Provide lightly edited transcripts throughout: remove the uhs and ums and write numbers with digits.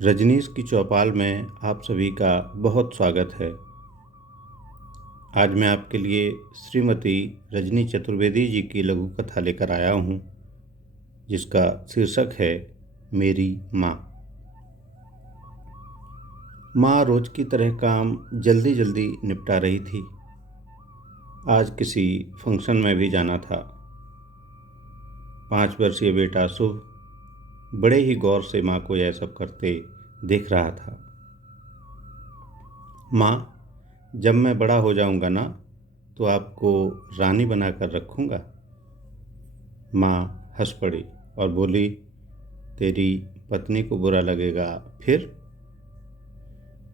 रजनीश की चौपाल में आप सभी का बहुत स्वागत है। आज मैं आपके लिए श्रीमती रजनी चतुर्वेदी जी की लघु कथा लेकर आया हूँ, जिसका शीर्षक है मेरी माँ। माँ रोज की तरह काम जल्दी जल्दी निपटा रही थी। आज किसी फंक्शन में भी जाना था। 5 वर्षीय बेटा शुभ बड़े ही गौर से माँ को यह सब करते देख रहा था। माँ, जब मैं बड़ा हो जाऊंगा ना, तो आपको रानी बनाकर रखूंगा। माँ हंस पड़ी और बोली, तेरी पत्नी को बुरा लगेगा फिर?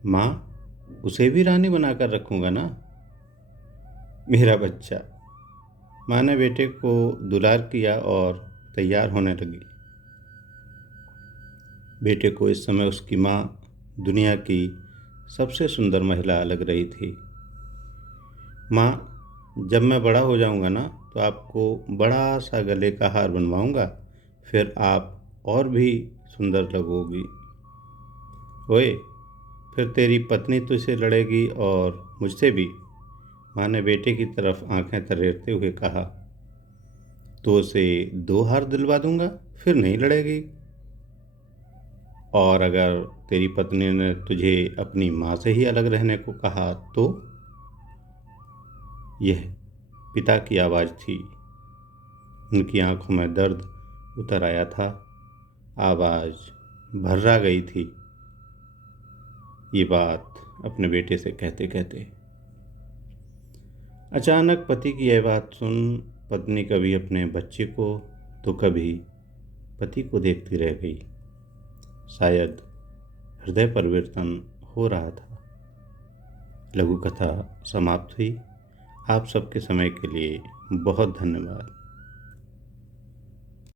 माँ, उसे भी रानी बनाकर रखूंगा ना, मेरा बच्चा। माँ ने बेटे को दुलार किया और तैयार होने लगी। बेटे को इस समय उसकी माँ दुनिया की सबसे सुंदर महिला लग रही थी। माँ, जब मैं बड़ा हो जाऊंगा ना, तो आपको बड़ा सा गले का हार बनवाऊंगा, फिर आप और भी सुंदर लगोगी। ओए, फिर तेरी पत्नी तुझसे लड़ेगी और मुझसे भी। माँ ने बेटे की तरफ आंखें तरेरते हुए कहा। तो उसे 2 हार दिलवा दूंगा, फिर नहीं लड़ेगी। और अगर तेरी पत्नी ने तुझे अपनी माँ से ही अलग रहने को कहा तो? यह पिता की आवाज़ थी। उनकी आंखों में दर्द उतर आया था। आवाज़ भर्रा गई थी। ये बात अपने बेटे से कहते कहते अचानक पति की यह बात सुन पत्नी कभी अपने बच्चे को तो कभी पति को देखती रह गई। शायद हृदय परिवर्तन हो रहा था। लघु कथा समाप्त हुई। आप सबके समय के लिए बहुत धन्यवाद।